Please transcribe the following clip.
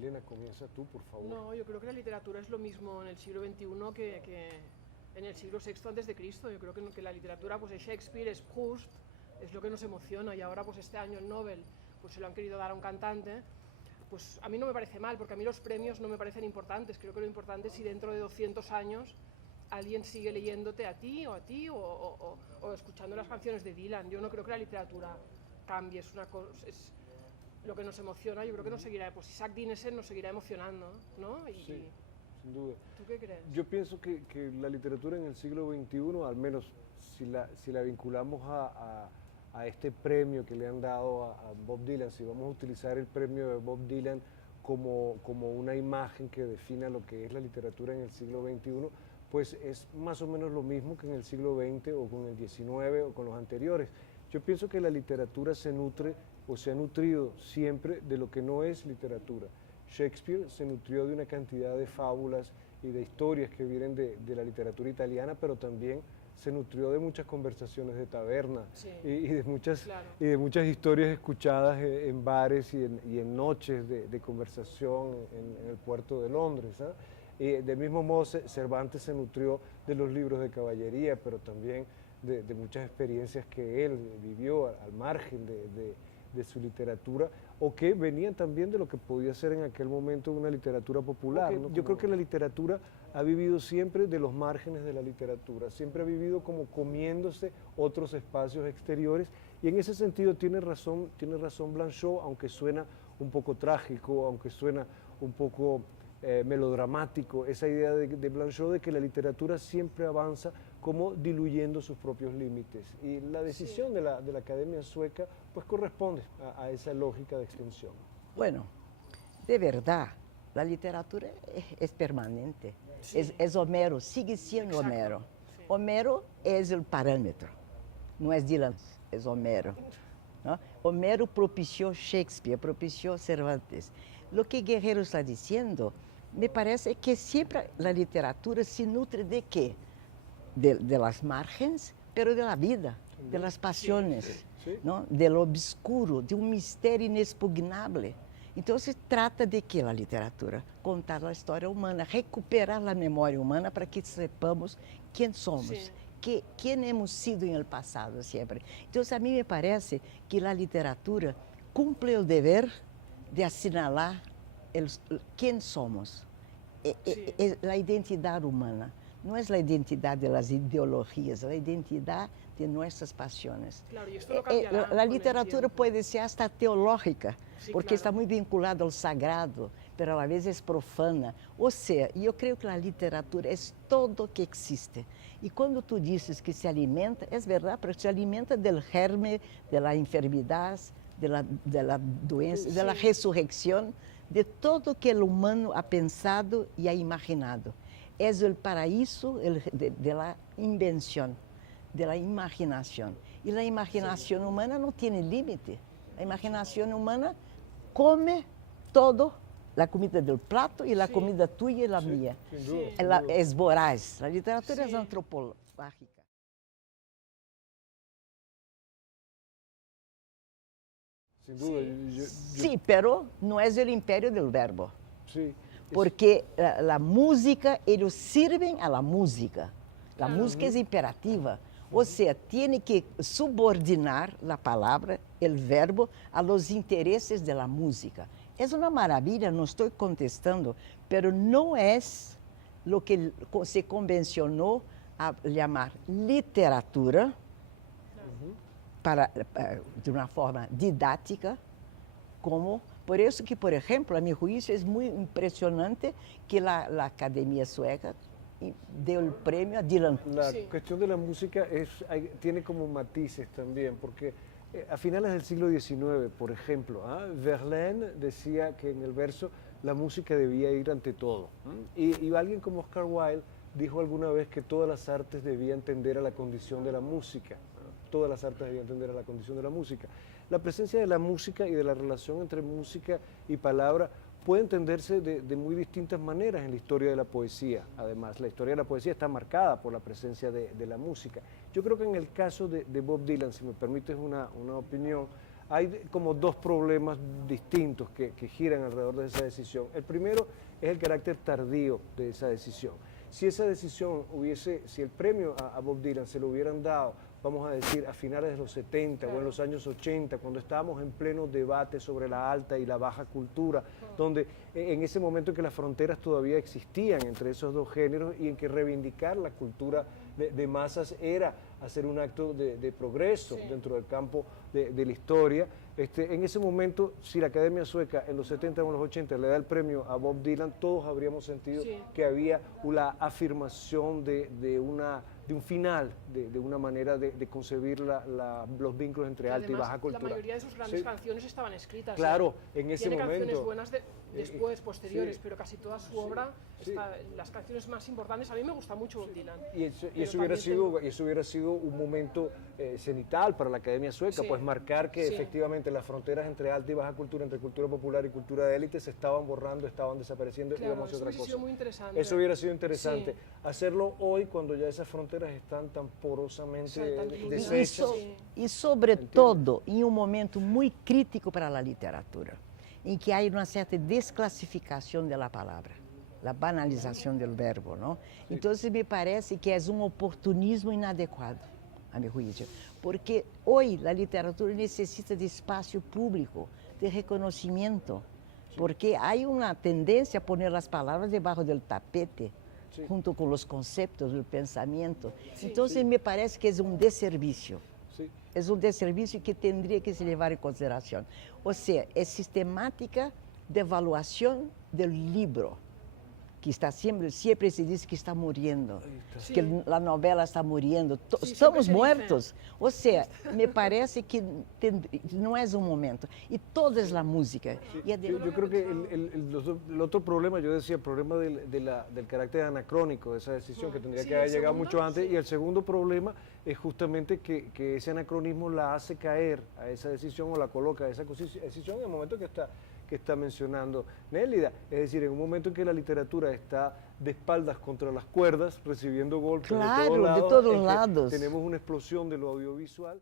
Milena, comienza tú, por favor. No, yo creo que la literatura es lo mismo en el siglo XXI que en el siglo VI antes de Cristo. Yo creo que la literatura pues es Shakespeare, es Proust, es lo que nos emociona, y ahora pues este año el Nobel pues se lo han querido dar a un cantante. Pues a mí no me parece mal, porque a mí los premios no me parecen importantes. Creo que lo importante es si dentro de 200 años alguien sigue leyéndote a ti o escuchando las canciones de Dylan. Yo no creo que la literatura cambie, es lo que nos emociona. Yo creo que nos seguirá, pues Isaac Dinesen nos seguirá emocionando, ¿no? Sí, sin duda. ¿Tú qué crees? Yo pienso que la literatura en el siglo XXI, al menos si la vinculamos a este premio que le han dado a Bob Dylan, si vamos a utilizar el premio de Bob Dylan como una imagen que defina lo que es la literatura en el siglo XXI, pues es más o menos lo mismo que en el siglo XX o con el XIX o con los anteriores. Yo pienso que la literatura se nutre o se ha nutrido siempre de lo que no es literatura. Shakespeare se nutrió de una cantidad de fábulas y de historias que vienen de la literatura italiana, pero también se nutrió de muchas conversaciones de taberna, Sí, y de muchas, claro. y de muchas historias escuchadas en bares y en noches de conversación en el puerto de Londres, ¿sabes? Y del mismo modo Cervantes se nutrió de los libros de caballería, pero también de muchas experiencias que él vivió al margen de su literatura, o que venían también de lo que podía ser en aquel momento una literatura popular, ¿no? Yo creo que la literatura ha vivido siempre de los márgenes de la literatura, siempre ha vivido como comiéndose otros espacios exteriores, y en ese sentido tiene razón Blanchot, aunque suena un poco trágico, aunque suena un poco melodramático, esa idea de Blanchot de que la literatura siempre avanza como diluyendo sus propios límites, y la decisión Sí. de la Academia Sueca pues corresponde a esa lógica de extensión. Bueno, de verdad, la literatura es permanente. Sí. Es Homero, sigue siendo Exacto, Homero. sí. Homero es el parámetro, no es Dylan, es Homero, ¿no? Homero propició Shakespeare, propició Cervantes. Lo que Guerrero está diciendo, me parece que siempre la literatura se nutre de qué? De las márgenes, pero de la vida, de las pasiones, sí. ¿no? De lo obscuro, de un misterio inexpugnable. Entonces trata de que la literatura? Contar la historia humana, recuperar la memoria humana para que sepamos quién somos, Sí. quién hemos sido en el pasado siempre. Entonces a mí me parece que la literatura cumple el deber de asinalar quién somos, Sí. la identidad humana. No es la identidad de las ideologías, la identidad de nuestras pasiones. Claro, y esto lo cambiará La con el literatura tiempo. puede ser hasta teológica, Sí, porque claro. está muy vinculada al sagrado, pero a la vez es profana. O sea, yo creo que la literatura es todo que existe. Y cuando tú dices que se alimenta, es verdad, pero se alimenta del germen, de la enfermedad, de la doença, de la Sí. resurrección, de todo que el humano ha pensado y ha imaginado. Es el paraíso de la invención, de la imaginación. Y la imaginación humana no tiene límite. La imaginación humana come todo, la comida del plato y la Sí. comida tuya y la mía. Sin duda, Sí. sin duda. Es voraz. La literatura es Sí. antropológica. Sin duda. Sí. Sí, pero no es el imperio del verbo. Sí, Porque la música, ellos sirven a la música. La Claro. música es imperativa. O sea, tiene que subordinar la palabra, el verbo, a los intereses de la música. Es una maravilla, no estoy contestando, pero no es lo que se convencionó a llamar literatura de una forma didáctica, como por eso que, por ejemplo, a mi juicio es muy impresionante que la Academia Sueca dio el premio a Dylan. la Sí. cuestión de la música tiene como matices también, porque a finales del siglo XIX, por ejemplo, Verlaine decía que en el verso la música debía ir ante todo. Y alguien como Oscar Wilde dijo alguna vez que todas las artes debían tender a la condición de la música. Todas las artes debían tender a la condición de la música. La presencia de la música y de la relación entre música y palabra puede entenderse de muy distintas maneras en la historia de la poesía. Además, la historia de la poesía está marcada por la presencia de la música. Yo creo que en el caso de Bob Dylan, si me permites una opinión, hay como dos problemas distintos que giran alrededor de esa decisión. El primero es el carácter tardío de esa decisión. Si esa decisión si el premio a Bob Dylan se lo hubieran dado, vamos a decir, a finales de los 70 o en los años 80, cuando estábamos en pleno debate sobre la alta y la baja cultura, donde en ese momento en que las fronteras todavía existían entre esos dos géneros y en que reivindicar la cultura de masas era hacer un acto de progreso dentro del campo de la historia. En ese momento, si la Academia Sueca en los 70 o en los 80 le da el premio a Bob Dylan, todos habríamos sentido que había una afirmación de un final, de una manera de concebir los vínculos entre alta y baja cultura. La mayoría de sus grandes canciones estaban escritas. Claro, en ese momento. Tiene canciones buenas después, posteriores, pero casi toda su obra, las canciones más importantes, a mí me gusta mucho Bob Dylan. Y eso hubiera sido un momento cenital para la Academia Sueca, pues marcar que efectivamente las fronteras entre alta y baja cultura, entre cultura popular y cultura de élite se estaban borrando, estaban desapareciendo, íbamos a hacer otra cosa. Sido muy interesante. Eso hubiera sido interesante. Hacerlo hoy cuando ya esas fronteras están tan porosamente deshechas. E sobretudo, em um momento muito crítico para a literatura, em que há uma certa desclassificação da palavra, a banalização do verbo, não? Então, me parece que é um oportunismo inadequado, a meu juízo, porque hoje a literatura necessita de espaço público, de reconhecimento, porque há uma tendência a pôr as palavras debaixo do tapete, junto com os conceitos do pensamento. Então, me parece que é um desserviço. É um desserviço que teria que se levar em consideração. Ou seja, é sistemática de avaliação do livro, que está sempre se diz que está morrendo, que a novela está morrendo, estamos mortos. Ou seja, me parece que não é um momento. E toda a música. Yo creo que el otro problema, yo decía, el problema del carácter anacrónico de esa decisión, que tendría que haber llegado mucho antes, y el segundo problema es justamente que ese anacronismo la hace caer a esa decisión o la coloca a esa decisión en el momento que está mencionando Nélida, es decir, en un momento en que la literatura está de espaldas contra las cuerdas, recibiendo golpes de todos lados, lados. Tenemos una explosión de lo audiovisual.